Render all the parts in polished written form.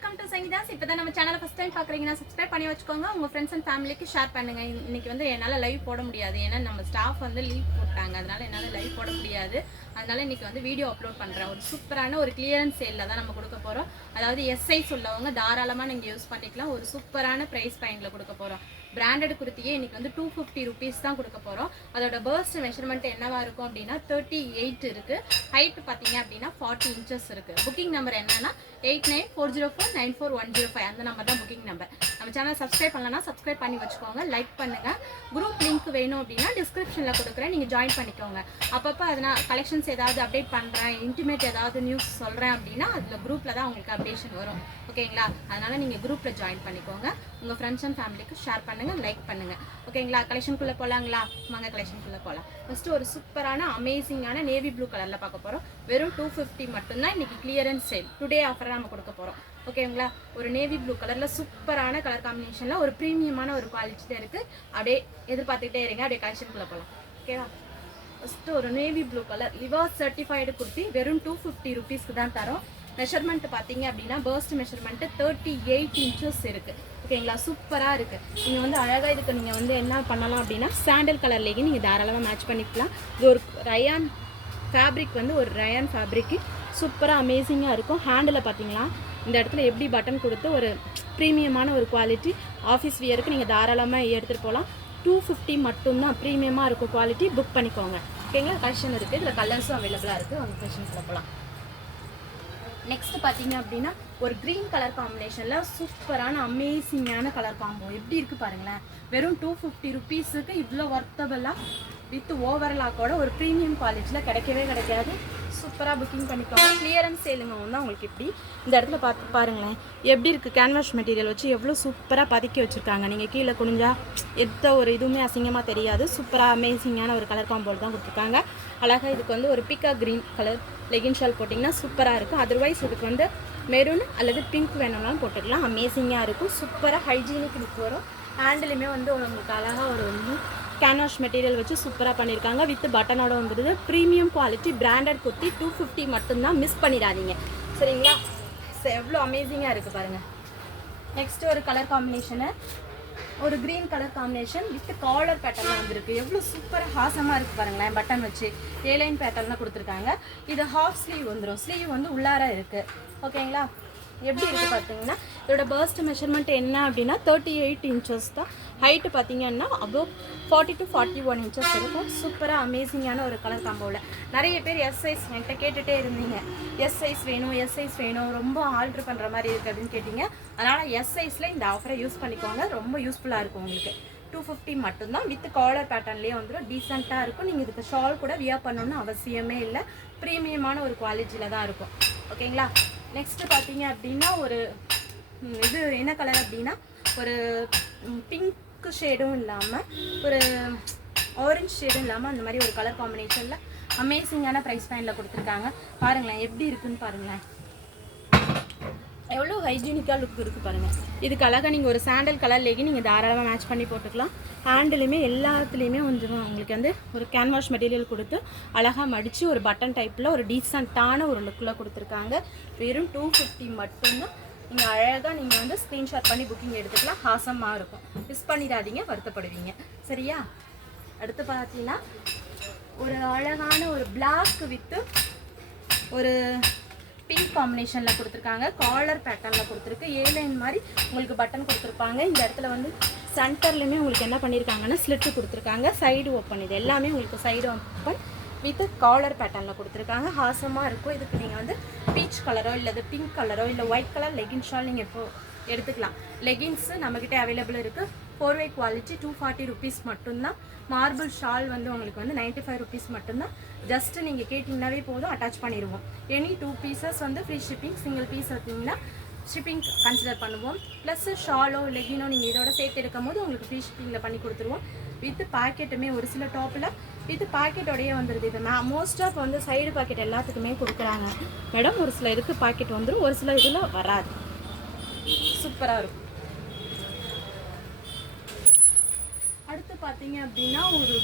Welcome to Sangeetha's. இப்போ தான் நம்ம சேனலை ஃபஸ்ட் டைம் பார்க்குறீங்கன்னா சப்ஸ்கிரைப் பண்ணி வச்சுக்கோங்க. உங்கள் ஃப்ரெண்ட்ஸ் அண்ட் ஃபேமிலிக்கு ஷேர் பண்ணுங்கள். இன்றைக்கி வந்து என்னால் லைவ் போட முடியாது, ஏன்னா நம்ம ஸ்டாஃப் வந்து லீவ் போட்டாங்க, அதனால் என்னால் லைவ் போட முடியாது. அதனால் இன்றைக்கி வந்து வீடியோ அப்லோட் பண்ணுறேன். ஒரு சூப்பரான ஒரு கிளியரன்ஸ் சேலில் தான் நம்ம கொடுக்க போகிறோம். அதாவது எஸ்ஐஸ் உள்ளவங்க தாராளமாக நீங்கள் யூஸ் பண்ணிக்கலாம். ஒரு சூப்பரான ப்ரைஸ் பாயிண்டில் கொடுக்க போகிறோம். பிராண்டட் குர்த்தியே இன்றைக்கி வந்து 250 rupees தான் கொடுக்க போகிறோம். அதோட பர்ஸ்ட் மெஷர்மெண்ட் என்னவா இருக்கும் அப்படின்னா 38 இருக்குது. ஹைட் பார்த்தீங்க அப்படின்னா 40 inches இருக்குது. புக்கிங் நம்பர் என்னன்னா 8940494105 அந்த நம்பர் தான் புக்கிங் நம்பர். நம்ம சேனல் சப்ஸ்கிரைப் பண்ணலன்னா சப்ஸ்கிரைப் பண்ணி வச்சுக்கோங்க, லைக் பண்ணுங்கள். குரூப் லிங்க் வேணும் அப்படின்னா டிஸ்கிரிப்ஷனில் கொடுக்குறேன், நீங்கள் ஜாயின் பண்ணிக்கோங்க. அப்பப்போ அதனால் கலெக்ஷன்ஸ் ஏதாவது அப்டேட் பண்ணுறேன், இன்டிமேட் ஏதாவது நியூஸ் சொல்கிறேன் அப்படின்னா அதில் குரூப்பில் தான் உங்களுக்கு அப்டேஷன் வரும். ஓகேங்களா? அதனால் நீங்கள் குரூப்பில் ஜாயின் பண்ணிக்கோங்க. உங்கள் ஃப்ரெண்ட்ஸ் அண்ட் ஃபேமிலிக்கு ஷேர் பண்ணுங்கள், லைக் பண்ணுங்கள். ஓகேங்களா? கலெக்ஷனுக்குள்ளே போகலாங்களா? வாங்க கலெக்ஷனுக்குள்ளே போகலாம். ஃபஸ்ட்டு ஒரு சூப்பரான அமேசிங்கான நேவி ப்ளூ கலரில் பார்க்க போகிறோம். வெறும் 250 மட்டும்தான் இன்றைக்கி கிளியரன்ஸ் சேல். டுடே ஆஃபராக நம்ம கொடுக்க போகிறோம். ஓகேங்களா? ஒரு நேவி ப்ளூ கலரில் சூப்பரான கலர் காம்பினேஷனில் ஒரு ப்ரீமியமான ஒரு குவாலிட்டியில் இருக்குது. அப்படியே எதிர்பார்த்துக்கிட்டே இருங்க, அப்படியே கலெக்ஷனுக்குள்ளே போகலாம். ஓகேவா? ஃபஸ்ட்டு ஒரு navy blue colour Libas certified kurti வெறும் 250 rupeesக்கு தான் தரோம். மெஷர்மெண்ட் பார்த்தீங்க அப்படின்னா பர்ஸ்ட் மெஷர்மெண்ட்டு 38 inches இருக்குது. ஓகேங்களா? சூப்பராக இருக்குது. நீங்கள் வந்து அழகாக இதுக்கு நீங்கள் வந்து என்ன பண்ணலாம் அப்படின்னா சாண்டல் கலர்லேயே நீங்கள் தாராளமாக மேட்ச் பண்ணிக்கலாம். இது ஒரு ரயான் ஃபேப்ரிக், வந்து ஒரு ரயான் ஃபேப்ரிக்கு சூப்பராக அமேசிங்காக இருக்கும். ஹேண்டில் பார்த்தீங்களா இந்த இடத்துல எப்படி பட்டன் கொடுத்து ஒரு ப்ரீமியமான ஒரு குவாலிட்டி. ஆஃபீஸ் வியருக்கு நீங்கள் தாராளமாக எடுத்துகிட்டு போகலாம். 250 மட்டும்தான், ப்ரீமியமாக இருக்கும் குவாலிட்டி. புக் பண்ணிக்கோங்க. ஓகேங்களா? கலெக்ஷன் இருக்குது, இதில் கலர்ஸும் அவைலபிளாக இருக்குது. அவங்க கலெக்ஷன்ஸில் போகலாம். நெக்ஸ்ட் பார்த்தீங்க அப்படின்னா ஒரு க்ரீன் கலர் காம்பினேஷனில் சூப்பரான அமேசிங்கான கலர் காம்போ எப்படி இருக்குது பாருங்களேன். வெறும் 250 rupeesக்கு இவ்வளோ ஒர்த்தபுளாக வித் ஓவர்லாக்கோட ஒரு ப்ரீமியம் குவாலிட்டியில் கிடைக்கவே கிடைக்காது. சூப்பராக புக்கிங் பண்ணிக்கோங்க. கிளியரன்ஸ் சேலுங்க வந்து உங்களுக்கு இப்படி இந்த இடத்துல பார்த்து பாருங்களேன் எப்படி இருக்குது. கேன்வாஷ் மெட்டீரியல் வச்சு எவ்வளோ சூப்பராக பதுக்கி வச்சுருக்காங்க. நீங்கள் கீழே குனிஞ்சா எந்த ஒரு இதுவுமே அசிங்கமாக தெரியாது. சூப்பராக அமேசிங்கான ஒரு கலர் காம்போல் தான் கொடுத்துருக்காங்க. அழகாக இதுக்கு வந்து ஒரு பிக்கா க்ரீன் கலர் லெகின் ஷால் போட்டிங்கன்னா சூப்பராக இருக்கும். அதர்வைஸ் இதுக்கு வந்து மெரூன் அல்லது பிங்க் வேணும்னாலும் போட்டுக்கலாம். அமேசிங்காக இருக்கும். சூப்பராக ஹைஜீனிக் இதுக்கு வரும். ஹேண்டிலுமே வந்து உங்களுக்கு அழகாக ஒரு வந்து கேன்வாஷ் மெட்டீரியல் வச்சு சூப்பராக பண்ணியிருக்காங்க. வித் பட்டனோட வந்துடுது. ப்ரீமியம் குவாலிட்டி பிராண்டட் குர்த்தி 250 மட்டும்தான், மிஸ் பண்ணிடாதீங்க. சரிங்களா? எவ்வளோ அமேசிங்காக இருக்குது பாருங்கள். நெக்ஸ்ட் ஒரு கலர் காம்பினேஷனு ஒரு green colour combination with collar பேட்டர்லாம் வந்துருக்கு. எவ்வளோ சூப்பராக ஹாசமாக இருக்குது பாருங்களேன். பட்டன் வச்சு ஏலைன் பேட்டர்லாம் கொடுத்துருக்காங்க. இது ஹாஃப் ஸ்லீவ் வந்துடும். ஸ்லீவ் வந்து உள்ளார இருக்குது. ஓகேங்களா? எப்படி இருக்குது பார்த்தீங்கன்னா இதோட பர்ஸ்ட் மெஷர்மெண்ட் என்ன அப்படின்னா 38 inches தான். ஹைட்டு பார்த்தீங்கன்னா அபவ் 40 to 41 inches இருக்கும். சூப்பராக அமேசிங்கான ஒரு கலர் காம்போவில் நிறைய பேர் எஸ் சைஸ் என்கிட்ட கேட்டுகிட்டே இருந்தீங்க. எஸ் சைஸ் வேணும், எஸ் சைஸ் வேணும், ரொம்ப ஆல்ட்ரு பண்ணுற மாதிரி இருக்குது அப்படின்னு கேட்டிங்க. அதனால் எஸ் சைஸில் இந்த ஆஃபரை யூஸ் பண்ணிக்கோங்க. ரொம்ப யூஸ்ஃபுல்லாக இருக்கும் உங்களுக்கு. 250 மட்டும்தான். வித் காலர் பேட்டர்ன்லேயே வந்துடும். டீசெண்டாக இருக்கும். நீங்கள் இதுக்கு ஷால் கூட வியர் பண்ணணும்னு அவசியமே இல்லை. ப்ரீமியமான ஒரு குவாலிட்டியில் தான் இருக்கும். ஓகேங்களா? நெக்ஸ்ட்டு பார்த்தீங்க அப்படின்னா ஒரு இது என்ன கலர் அப்படின்னா ஒரு பிங்க் ஷேடும் இல்லாமல் ஒரு ஆரஞ்சு ஷேடும் இல்லாமல் அந்த மாதிரி ஒரு கலர் காம்பினேஷனில் அமேசிங்கான ப்ரைஸ் பாயிண்டில் கொடுத்துருக்காங்க. பாருங்களேன் எப்படி இருக்குன்னு பாருங்களேன். எவ்வளோ ஹைஜீனிக்காக லுக் இருக்குது பாருங்கள். இதுக்கு அழகாக நீங்கள் ஒரு சாண்டல் கலர் லெகின் நீங்கள் தாராளமாக மேட்ச் பண்ணி போட்டுக்கலாம். ஹேண்டிலுமே எல்லாத்துலேயுமே கொஞ்சம் உங்களுக்கு வந்து ஒரு கேன்வாஷ் மெட்டீரியல் கொடுத்து அழகாக மடித்து ஒரு பட்டன் டைப்பில் ஒரு டீசெண்டான ஒரு லுக்கில் கொடுத்துருக்காங்க. வெறும் 250 மட்டும்தான். நீங்கள் அழகாக நீங்கள் வந்து ஸ்க்ரீன்ஷாட் பண்ணி புக்கிங் எடுத்துக்கலாம். ஹாசமாக இருக்கும். மிஸ் பண்ணிடாதீங்க, வருத்தப்படுவீங்க. சரியா? அடுத்து பார்த்தீங்கன்னா ஒரு அழகான ஒரு பிளாக் வித்து ஒரு பிங்க் காம்பினேஷனில் கொடுத்துருக்காங்க. காலர் பேட்டர்னில் கொடுத்துருக்கு. ஏலைன் மாதிரி உங்களுக்கு பட்டன் கொடுத்துருப்பாங்க. இந்த இடத்துல வந்து சென்டர்லேயுமே உங்களுக்கு என்ன பண்ணியிருக்காங்கன்னா ஸ்லிட்டு கொடுத்துருக்காங்க. சைடு ஓப்பன், இது எல்லாமே உங்களுக்கு சைடு ஓப்பன் வித் காலர் பேட்டர்னில் கொடுத்துருக்காங்க. ஹாசமாக இருக்கும். இதுக்கு நீங்கள் வந்து பீச் கலரோ இல்லை பிங்க் கலரோ இல்லை ஒயிட் கலர் லெகின் ஷால் நீங்கள் இப்போ எடுத்துக்கலாம். லெகின்ஸு நம்மக்கிட்ட அவைலபிள் இருக்குது. 4-way குவாலிட்டி 240 rupees மட்டும்தான். மார்பிள் ஷால் வந்து உங்களுக்கு வந்து 95 rupees மட்டும்தான். ஜஸ்ட்டு நீங்கள் கேட்டிங்கனாவே போதும், அட்டாச் பண்ணிடுவோம். எனி 2 pieces வந்து ஃப்ரீ ஷிப்பிங். சிங்கிள் பீஸ் எடுத்திங்கன்னா ஷிப்பிங் கன்சிடர் பண்ணுவோம். ப்ளஸ் ஷாலோ லெகினோ நீங்கள் இதோட சேர்த்து எடுக்கும் போது உங்களுக்கு ஃப்ரீ ஷிப்பிங்கில் பண்ணி கொடுத்துருவோம். வித் பாக்கெட்டுமே ஒரு சில டாப்பில் வித் பாக்கெட்டோடையே வந்துடுது. இது மோஸ்ட் ஆஃப் வந்து சைடு பாக்கெட் எல்லாத்துக்குமே கொடுக்குறாங்க மேடம். ஒரு சில இதுக்கு பாக்கெட் வந்துடும், ஒரு சில இதில் வராது. சூப்பராக இருக்கும். அடுத்து பார்த்தீங்க அப்படின்னா ஒரு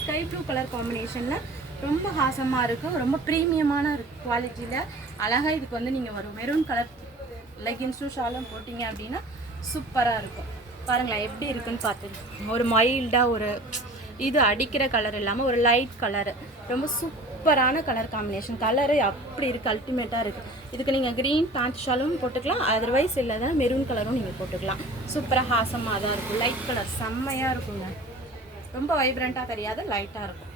ஸ்கை ப்ளூ கலர் காம்பினேஷனில் ரொம்ப ஹாசமாக இருக்கும். ரொம்ப ப்ரீமியமான குவாலிட்டியில் அழகாக இதுக்கு வந்து நீங்கள் வரும் மெரூன் கலர் லெகின்ஸும் ஷாலும் போட்டிங்க அப்படின்னா சூப்பராக இருக்கும். பாருங்களேன் எப்படி இருக்குன்னு பார்த்து. ஒரு மைல்டாக ஒரு இது அடிக்கிற கலர் இல்லாமல் ஒரு லைட் கலரு, ரொம்ப சூப்பரான கலர் காம்பினேஷன். கலரு அப்படி இருக்குது, அல்டிமேட்டாக இருக்குது. இதுக்கு நீங்கள் க்ரீன் பேண்ட் ஷாலும் போட்டுக்கலாம், அதர்வைஸ் இல்லைன்னா மெரூன் கலரும் நீங்கள் போட்டுக்கலாம். சூப்பராக ஹாசமாக தான் இருக்கும். லைட் கலர் செம்மையாக இருக்குங்க, ரொம்ப வைப்ரண்ட்டாக தெரியாது, லைட்டாக இருக்கும்.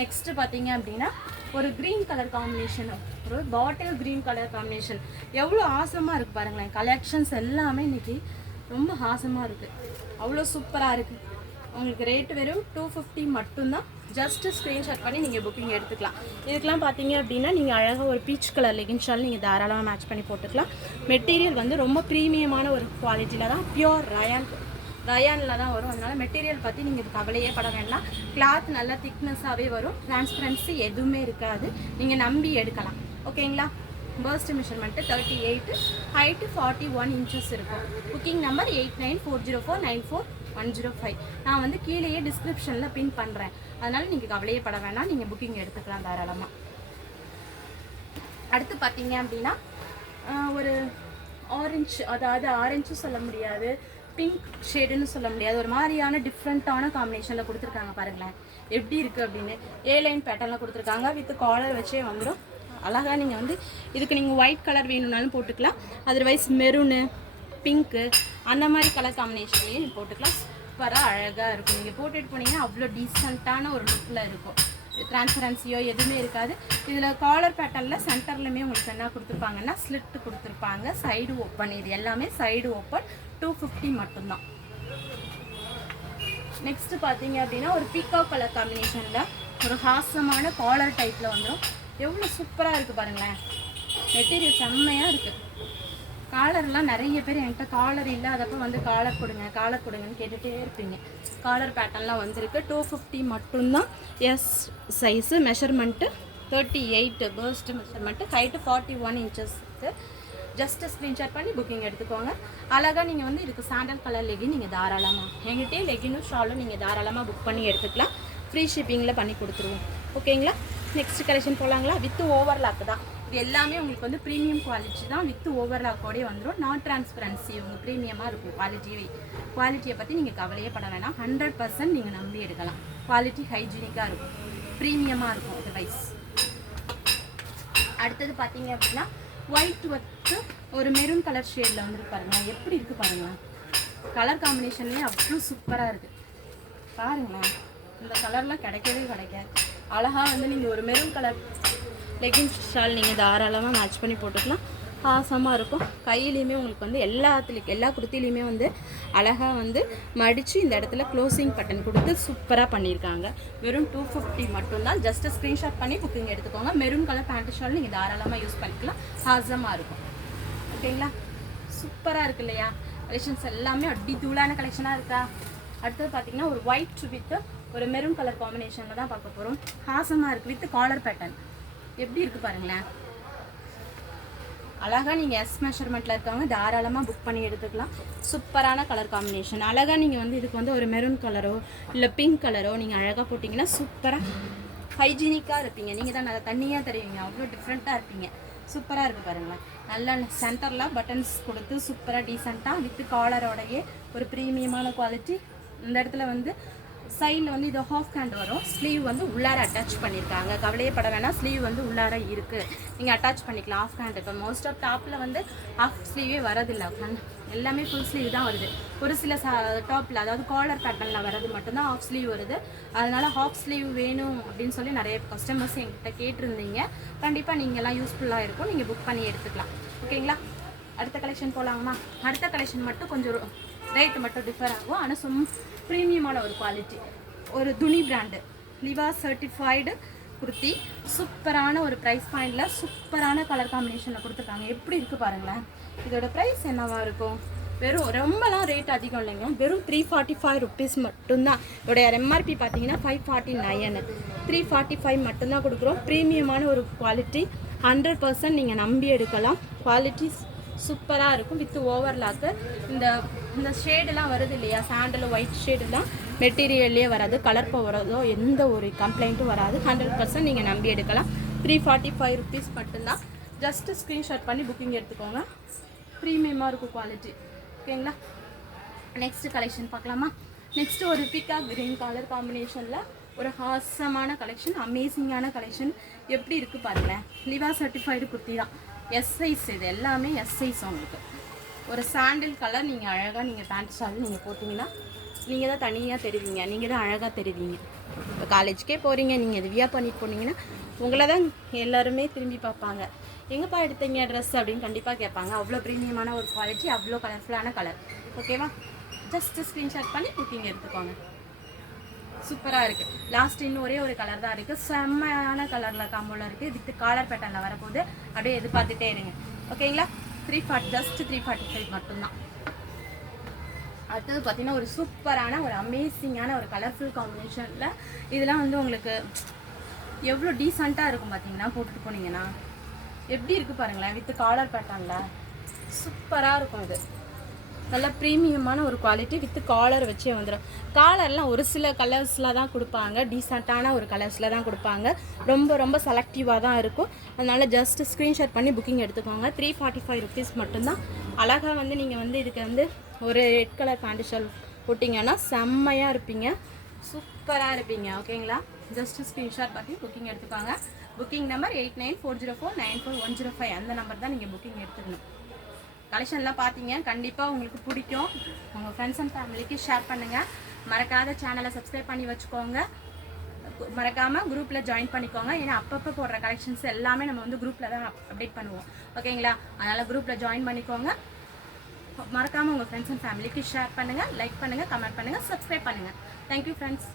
நெக்ஸ்ட்டு பார்த்தீங்க அப்படின்னா ஒரு க்ரீன் கலர் காம்பினேஷன், ஒரு பாட்டில் க்ரீன் கலர் காம்பினேஷன் எவ்வளோ ஆசமாக இருக்குது பாருங்களேன். கலெக்ஷன்ஸ் எல்லாமே இன்றைக்கி ரொம்ப ஹாசமாக இருக்குது, அவ்வளோ சூப்பராக இருக்குது. உங்களுக்கு ரேட்டு வெறும் 250 மட்டும்தான். ஜஸ்ட்டு ஸ்க்ரீன்ஷாட் பண்ணி நீங்கள் புக்கிங் எடுத்துக்கலாம். இதுக்கெலாம் பார்த்தீங்க அப்படின்னா நீங்கள் அழகாக ஒரு பீச் கலர் லெகின் ஷால் நீங்கள் தாராளமாக மேட்ச் பண்ணி போட்டுக்கலாம். மெட்டீரியல் வந்து ரொம்ப ப்ரீமியமான ஒரு குவாலிட்டியில் தான், பியோர் ரயானில் தான் வரும். அதனால் மெட்டீரியல் பற்றி நீங்கள் கவலையே பட வேண்டாம். கிளாத் நல்லா திக்னஸாகவே வரும், டிரான்ஸ்பரன்சி எதுவுமே இருக்காது, நீங்கள் நம்பி எடுக்கலாம். ஓகேங்களா? பர்ஸ்ட் மெஷர்மெண்ட்டு 38, ஹைட்டு 41 இன்ச்சஸ் இருக்கும். Booking number 8940494105. நான் வந்து கீழேயே டிஸ்கிரிப்ஷனில் பின் பண்ணுறேன், அதனால் நீங்கள் கவலையே பட வேணாம், நீங்கள் புக்கிங் எடுத்துக்கலாம் தாராளமாக. அடுத்து பார்த்தீங்க அப்படின்னா ஒரு ஆரஞ்சு, அதாவது ஆரஞ்சும் சொல்ல முடியாது, பிங்க் ஷேடுன்னு சொல்ல முடியாது, ஒரு மாதிரியான டிஃப்ரெண்ட்டான காம்பினேஷனில் கொடுத்துருக்காங்க. பாருங்களேன் எப்படி இருக்குது அப்படின்னு. லைன் பேட்டர்னில் கொடுத்துருக்காங்க, வித் காலர் வச்சே வந்துடும். அழகாக நீங்கள் வந்து இதுக்கு நீங்கள் ஒயிட் கலர் வேணும்னாலும் போட்டுக்கலாம், அதர்வைஸ் மெரூனு, பிங்க்கு அந்த மாதிரி கலர் காம்பினேஷன்லேயும் நீங்கள் போட்டுக்கலாம். சூப்பராக அழகாக இருக்கும். நீங்கள் போட்டுட்டு போனீங்கன்னா அவ்வளோ டீசெண்டான ஒரு லுக்கில் இருக்கும். டிரான்ஸ்பரன்சியோ எதுவுமே இருக்காது. இதில் காலர் பேட்டர்னில் சென்டர்லையுமே உங்களுக்கு என்ன கொடுத்துருப்பாங்கன்னா ஸ்லிட்டு கொடுத்துருப்பாங்க, சைடு ஓப்பன். இது எல்லாமே சைடு ஓப்பன். 250 மட்டும்தான். நெக்ஸ்ட்டு பார்த்தீங்க அப்படின்னா ஒரு பீகாக் கலர் காம்பினேஷனில் ஒரு ஹாசமான காலர் டைப்பில் வந்துடும். எவ்வளோ சூப்பராக இருக்குது பாருங்களேன். மெட்டீரியல் செம்மையாக இருக்குது. காலர்லாம் நிறைய பேர் என்கிட்ட காலர் இல்லாதப்போ வந்து காலர் கொடுங்கன்னு கேட்டுகிட்டே இருப்பீங்க. காலர் பேட்டர்ன்லாம் வந்திருக்கு. 250 மட்டும்தான். S size, measurement 38, first measurement, height 41 inches இருக்குது. ஜஸ்ட்டு ஸ்க்ரீன்ஷாட் பண்ணி புக்கிங் எடுத்துக்கோங்க. அழகாக நீங்கள் வந்து இதுக்கு சாண்டல் கலர் லெகின் நீங்கள் தாராளமாக எங்கிட்டே லெகினும் ஷாலும் நீங்கள் தாராளமாக புக் பண்ணி எடுத்துக்கலாம். ஃப்ரீ ஷிப்பிங்கில் பண்ணி கொடுத்துருவோம். ஓகேங்களா? நெக்ஸ்ட் கலெக்ஷன் போகலாங்களா? வித் ஓவர்லாக் தான். இது எல்லாமே உங்களுக்கு வந்து ப்ரீமியம் குவாலிட்டி தான், வித் ஓவர்லாக்கோடே வந்துடும். நான் டிரான்ஸ்பரன்சி உங்களுக்கு ப்ரீமியமாக இருக்கும். குவாலிட்டியை பற்றி நீங்கள் கவலையே பட வேணாம். 100% நீங்கள் நம்பி எடுக்கலாம். குவாலிட்டி ஹைஜீனிக்காக இருக்கும், ப்ரீமியமாக இருக்கும். அதர்வைஸ் அடுத்தது பார்த்தீங்க அப்படின்னா ஒயிட் வந்து ஒரு மெரூன் கலர் ஷேடில் வந்துருக்கு பாருங்களேன். எப்படி இருக்குது பாருங்களேன். கலர் காம்பினேஷன்லேயே அவ்வளோ சூப்பராக இருக்குது பாருங்களேன். இந்த கலர்லாம் கிடைக்கவே கிடைக்காது. அழகாக வந்து நீங்கள் ஒரு மெரூன் கலர் லெகின்ஸ் ஷால் நீங்கள் தாராளமாக மேட்ச் பண்ணி போட்டுக்கலாம். ஆசமாக இருக்கும். கையிலையுமே உங்களுக்கு வந்து எல்லா குர்த்திலையுமே வந்து அழகாக வந்து மடித்து இந்த இடத்துல க்ளோசிங் பட்டன் கொடுத்து சூப்பராக பண்ணியிருக்காங்க. வெறும் 250 மட்டும்தான். ஜஸ்ட்டு ஸ்க்ரீன்ஷாட் பண்ணி புக்கிங் எடுத்துக்கோங்க. மெரூன் கலர் பேண்ட் ஷால் நீங்கள் தாராளமாக யூஸ் பண்ணிக்கலாம். ஆசமாக இருக்கும். ஓகேங்களா? சூப்பராக இருக்குது இல்லையா? கலெக்ஷன்ஸ் எல்லாமே அடி தூளான கலெக்ஷனாக இருக்கா? அடுத்தது பார்த்தீங்கன்னா ஒரு ஒயிட் வித் ஒரு மெரூன் கலர் காம்பினேஷனில் தான் பார்க்க போகிறோம். ஆசமாக இருக்குது. வித் காலர் பேட்டர்ன் எப்படி இருக்குது பாருங்களேன். அழகாக நீங்கள் எஸ் மெஷர்மெண்ட்டில் இருக்கவங்க தாராளமாக புக் பண்ணி எடுத்துக்கலாம். சூப்பரான கலர் காம்பினேஷன். அழகாக நீங்கள் வந்து இதுக்கு வந்து ஒரு மெரூன் கலரோ இல்லை பிங்க் கலரோ நீங்கள் அழகாக போட்டிங்கன்னா சூப்பராக ஹைஜீனிக்காக இருப்பீங்க. நீங்கள் தான் நல்லா தண்ணியாக தருவீங்க, அவ்வளோ டிஃப்ரெண்ட்டாக இருப்பீங்க. சூப்பராக இருக்குது பாருங்களேன். நல்லா சென்டரில் பட்டன்ஸ் கொடுத்து சூப்பராக டீசெண்டாக வித் காலரோடையே ஒரு ப்ரீமியமான குவாலிட்டி. இந்த இடத்துல வந்து சைடில் வந்து இது ஹாஃப் ஹேண்ட் வரும். ஸ்லீவ் வந்து உள்ளார அட்டாச் பண்ணியிருக்காங்க. கவலையே பட வேணாம், ஸ்லீவ் வந்து உள்ளார இருக்குது, நீங்கள் அட்டாச் பண்ணிக்கலாம். ஆஃப் ஹேண்ட் இப்போ மோஸ்ட் ஆஃப் டாப்பில் வந்து ஆஃப் ஸ்லீவே வரதில்லை, எல்லாமே ஃபுல் ஸ்லீவ் தான் வருது. ஒரு சில டாப்பில் அதாவது காலர் பேட்டர்னில் வர்றது மட்டும்தான் ஆஃப் ஸ்லீவ் வருது. அதனால் ஹாஃப் ஸ்லீவ் வேணும் அப்படின்னு சொல்லி நிறைய கஸ்டமர்ஸ் என்கிட்ட கேட்டிருந்தீங்க. கண்டிப்பாக நீங்கள்லாம் யூஸ்ஃபுல்லாக இருக்கும், நீங்கள் புக் பண்ணி எடுத்துக்கலாம். ஓகேங்களா? அடுத்த கலெக்ஷன் போகலாமா? அடுத்த கலெக்ஷன் மட்டும் கொஞ்சம் ரேட்டு மட்டும் டிஃபர் ஆகும், ஆனால் ப்ரீமியமான ஒரு குவாலிட்டி. ஒரு துணி பிராண்டு லிவா சர்டிஃபைடு குர்த்தி. சூப்பரான ஒரு ப்ரைஸ் பாயிண்டில் சூப்பரான கலர் காம்பினேஷனில் கொடுத்துருக்காங்க. எப்படி இருக்குது பாருங்களேன். இதோட ப்ரைஸ் என்னவாக இருக்கும்? வெறும் ரொம்பலாம் ரேட் அதிகம் இல்லைங்க, வெறும் 345 ருபீஸ் மட்டும்தான். இதோடைய எம்ஆர்பி பார்த்தீங்கன்னா 549. 345 மட்டும்தான் கொடுக்குறோம். ப்ரீமியமான ஒரு குவாலிட்டி. 100% நீங்கள் நம்பி எடுக்கலாம். குவாலிட்டி சூப்பராக இருக்கும். With overlock. இந்த ஷேடெலாம் வருது இல்லையா, சாண்டல் ஒயிட் ஷேடெலாம் மெட்டீரியல்லே வராது, கலர் போகிறதோ எந்த ஒரு கம்ப்ளைண்ட்டும் வராது. 100% நீங்கள் நம்பி எடுக்கலாம். 345 ருபீஸ் மட்டும்தான். ஜஸ்ட்டு ஸ்க்ரீன்ஷாட் பண்ணி புக்கிங் எடுத்துக்கோங்க. ப்ரீமியமாக இருக்கும் குவாலிட்டி. ஓகேங்களா, நெக்ஸ்ட் கலெக்ஷன் பார்க்கலாமா? நெக்ஸ்ட் ஒரு பிக்கா கிரீன் கலர் காம்பினேஷனில் ஒரு ஹாசமான கலெக்ஷன், அமேசிங்கான கலெக்ஷன். எப்படி இருக்குது பாருங்களேன். லிவா சர்டிஃபைடு குர்த்தி தான், எஸ் சைஸ். இது எல்லாமே எஸ் சைஸ். உங்களுக்கு ஒரு சாண்டில் கலர், நீங்கள் அழகாக நீங்கள் பேண்ட் ஸ்டால் நீங்கள் போட்டிங்கன்னா நீங்கள் தான் தனியாக தெரிவிங்க, நீங்கள் தான் அழகாக தெரிவிங்க. இப்போ காலேஜுக்கே போகிறீங்க, நீங்கள் இது வியா பண்ணிட்டு போனீங்கன்னா உங்களை தான் எல்லாருமே திரும்பி பார்ப்பாங்க, எங்கேப்பா எடுத்தீங்க ட்ரெஸ் அப்படின்னு கண்டிப்பாக கேட்பாங்க. அவ்வளோ ப்ரீமியமான ஒரு குவாலிட்டி, அவ்வளோ கலர்ஃபுல்லான கலர். ஓகேவா, ஜஸ்ட் ஸ்க்ரீன்ஷாட் பண்ணி புக்கிங் எடுத்துக்கோங்க. சூப்பராக இருக்குது. லாஸ்ட் இன்னும் ஒரே ஒரு கலர் தான் இருக்குது, செம்மையான கலரில் காம்போவில் இருக்குது. வித் காலர் பேட்டர்னில் வரப்போகுது, அப்படியே எதிர்பார்த்துட்டே இருங்க. ஓகேங்களா, 340, ஜஸ்ட் 345 மட்டும்தான். அடுத்தது பார்த்தீங்கன்னா ஒரு சூப்பரான ஒரு அமேசிங்கான ஒரு கலர்ஃபுல் காம்பினேஷனில் இதெல்லாம் வந்து உங்களுக்கு எவ்வளோ டீசெண்டாக இருக்கும் பார்த்தீங்கன்னா. போட்டுட்டு போனீங்கன்னா எப்படி இருக்குது பாருங்களேன். வித் காலர் பேட்டர்னில் சூப்பராக இருக்கும். இது நல்ல ப்ரீமியமான ஒரு குவாலிட்டி, வித் காலர் வச்சே வந்துடும். காலர்லாம் ஒரு சில கலர்ஸில் தான் கொடுப்பாங்க, டீசெண்டான ஒரு கலர்ஸில் தான் கொடுப்பாங்க. ரொம்ப ரொம்ப செலக்டிவாக தான் இருக்கும். அதனால் ஜஸ்ட் ஸ்க்ரீன்ஷாட் பண்ணி புக்கிங் எடுத்துக்கோங்க. 345 ருபீஸ் மட்டும்தான். அழகாக வந்து நீங்கள் வந்து இதுக்கு வந்து ஒரு ரெட் கலர் பேண்ட் ஷர்ட் போட்டிங்கன்னா செம்மையாக இருப்பீங்க, சூப்பராக இருப்பீங்க. ஓகேங்களா, ஜஸ்ட் ஸ்க்ரீன்ஷாட் பண்ணி புக்கிங் எடுத்துக்கோங்க. புக்கிங் நம்பர் 8940494105, அந்த நம்பர் தான் நீங்கள் புக்கிங் எடுத்துக்கணும். கலெக்ஷன்லாம் பார்த்தீங்க, கண்டிப்பாக உங்களுக்கு பிடிக்கும். உங்கள் ஃப்ரெண்ட்ஸ் அண்ட் ஃபேமிலிக்கு ஷேர் பண்ணுங்கள். மறக்காத சேனலை சப்ஸ்கிரைப் பண்ணி வச்சுக்கோங்க. மறக்காமல் குரூப்பில் ஜாயின் பண்ணிக்கோங்க. ஏன்னா அப்பப்போ போடுற கலெக்ஷன்ஸ் எல்லாமே நம்ம வந்து குரூப்பில் தான் அப்டேட் பண்ணுவோம். ஓகேங்களா, அதனால் குரூப்பில் ஜாயின் பண்ணிக்கோங்க. மறக்காமல் உங்கள் ஃப்ரெண்ட்ஸ் அண்ட் ஃபேமிலிக்கு ஷேர் பண்ணுங்கள், லைக் பண்ணுங்கள், கமெண்ட் பண்ணுங்கள், சப்ஸ்கிரைப் பண்ணுங்கள். Thank you friends.